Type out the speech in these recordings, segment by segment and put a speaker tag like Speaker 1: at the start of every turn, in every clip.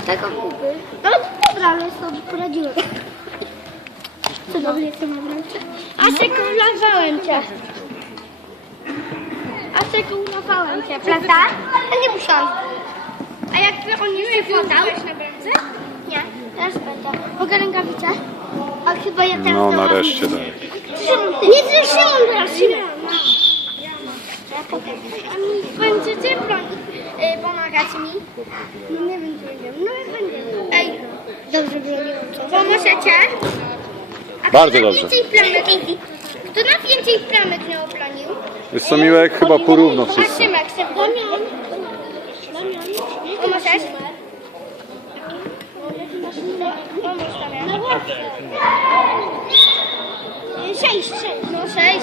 Speaker 1: Tego kupy. No dobra, ale sobie poradziłem. Co dobrze jestem na bramce? Asekulowałem cię. Asekulowałem cię, prawda? Ja nie musiałam. A jak on nie podał? Na bramce? Nie, teraz będę. Mogę rękawice? A chyba ja teraz
Speaker 2: No nareszcie tak.
Speaker 1: Nie zresztą teraz. Będziecie pomagać mi? No nie wiem, czy będziemy. No jak będziemy. Ej, dobrze broniłam. Pomożecie? A
Speaker 2: Bardzo
Speaker 1: kto
Speaker 2: dobrze.
Speaker 1: Kto na więcej bramek nie obronił?
Speaker 2: Wiesz co, Miłek? Chyba porówno
Speaker 1: A
Speaker 2: wszyscy.
Speaker 1: Szymek, Damian. Pomożesz? Pomóż, Damian. 6. No 6. 6.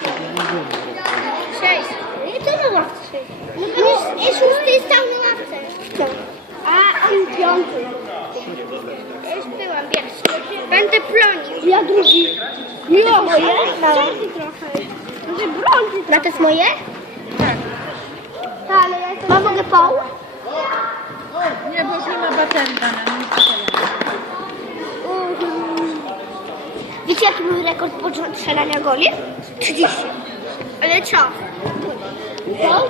Speaker 1: Nie to na ławce. No bo jest 6 stał na ławce. A on 5. Ja już byłam pierwszy. Będę bronił. Ja drugi. Miło moje? Czarny trochę. Może bronić. A to jest moje? Tak. Tak, ale ja jestem... Ma mogę pół?
Speaker 3: Nie, bo już nie ma baterii, Damian.
Speaker 1: Wiecie jaki był rekord podczas strzelania goli? 30. Ale co? Co?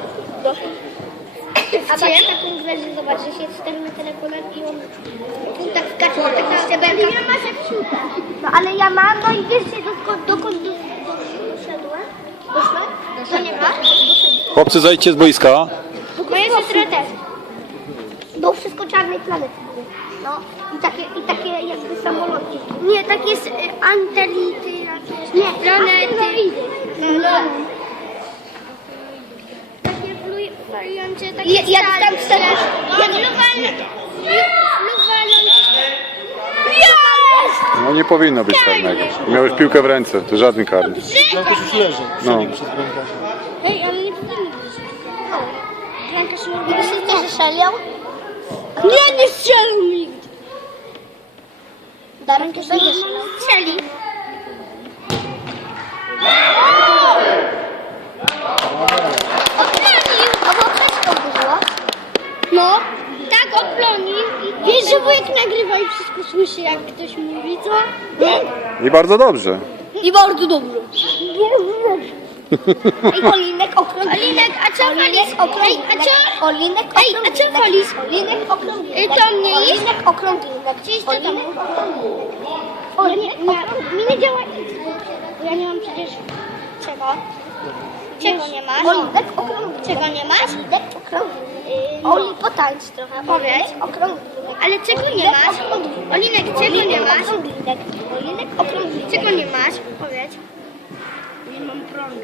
Speaker 1: A macie taką grę, że zobacz, że się stawimy telefonem i on tak skacze na taką szczebelkę. Ja masz jak siłkę. No ale ja mam, no i wiecie dokąd doszedłem? Doszłem? To nie ma?
Speaker 2: Chłopcy, zejdźcie z boiska.
Speaker 1: Moja siostra też. Bo wszystko czarnej planety były. No i takie jakby samoloty. Nie, takie antelity jakieś. Nie, planety. No. Takie flujące, takie jak tam wtedy. Jak
Speaker 2: No nie powinno być karnego. Miałeś piłkę w ręce, to żadny karny.
Speaker 4: No to już leży.
Speaker 2: No.
Speaker 4: Przed bramkarzem.
Speaker 1: Hej, ale nie powinno być. Bramkarz nie też strzelił? Nie strzelił nigdy. Bramkarz będzie strzeli. Obronił. A bo wszystko było. No, tak obronił. Wiesz, że wujek nagrywa i wszystko słyszy, jak ktoś mówi, co?
Speaker 2: I bardzo dobrze.
Speaker 1: I bardzo dobrze. Ej, Olinek okrągły. Olinek, a co Olinek okrągły? Ej, a co? Olinek okrągły. Ej, a co Olis? Olinek okrągły. To mnie jest? Olinek okrągły. Gdzieś to tam. Olinek okrągły. Mi nie działa nic. Bo ja nie mam przecież... Czego? Czego nie masz? Olinek okrągły. Czego nie masz? Olinek okrągły. Oli, potańcz trochę. Powiedz. Okrągły. Ale czego nie masz? Olinek, czego nie masz? Olinek okrągły. Czego nie masz? Powiedz. Nie mam prądu.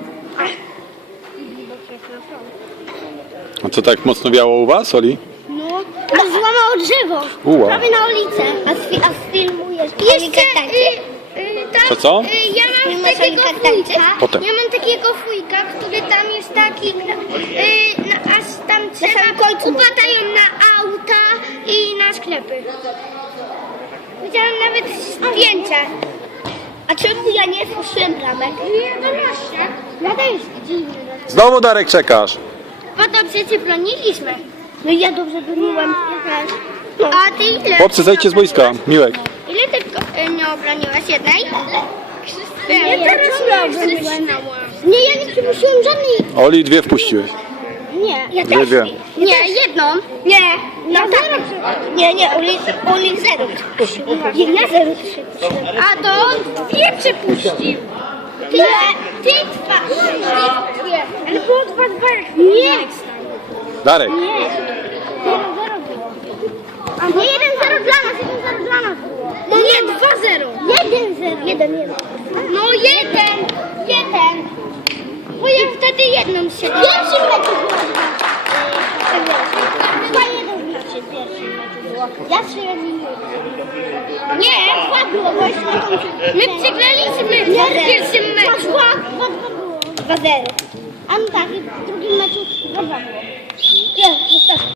Speaker 2: A co, tak mocno wiało u was, Oli?
Speaker 1: No, złamało drzewo.
Speaker 2: Uła.
Speaker 1: Prawie na ulicę. A filmujesz. Jeszcze,
Speaker 2: Co, co?
Speaker 1: Ja mam takiego wujka.
Speaker 2: Potem.
Speaker 1: Ja mam takiego wujka, który tam jest taki, aż tam trzeba upadają na auta i na sklepy. Widziałam nawet zdjęcia. A czemu ja nie słyszałem bramek? Nie, no właśnie. Ja też.
Speaker 2: Znowu, Darek, czekasz.
Speaker 1: Bo dobrze cię broniliśmy. No ja dobrze broniłam. No. A ty ile?
Speaker 2: Chłopcy, zejdźcie z boiska. Miłek.
Speaker 1: Ile ty nie obroniłaś jednej? Nie, teraz nie obroniłam. Nie, ja nie przypuściłam żadnej.
Speaker 2: Oli, 2 wpuściłeś.
Speaker 1: Nie, ja
Speaker 2: Dwie,
Speaker 1: też.
Speaker 2: dwie.
Speaker 1: Nie, jedną. Nie, no tak. Nie, Oli 0. Ja 0 przypuściłam. A to 2 przypuścił. Ty 2. Ale było 2. Nie.
Speaker 2: Darek.
Speaker 1: Nie. 0-0 było. A nie 1-0 dla nas, 1-0 dla nas było. No nie 2-0. 1-0. 1-1. No 1. Bo ja wtedy jedną się. Pierwszy mecz było 2-1 znaczy pierwszy mecz było. Ja strzeliłem. Nie, 2 było właśnie. My przegraliśmy w pierwszym meczu. 2 było. 2-0. A no tak, w drugim meczu 2 było.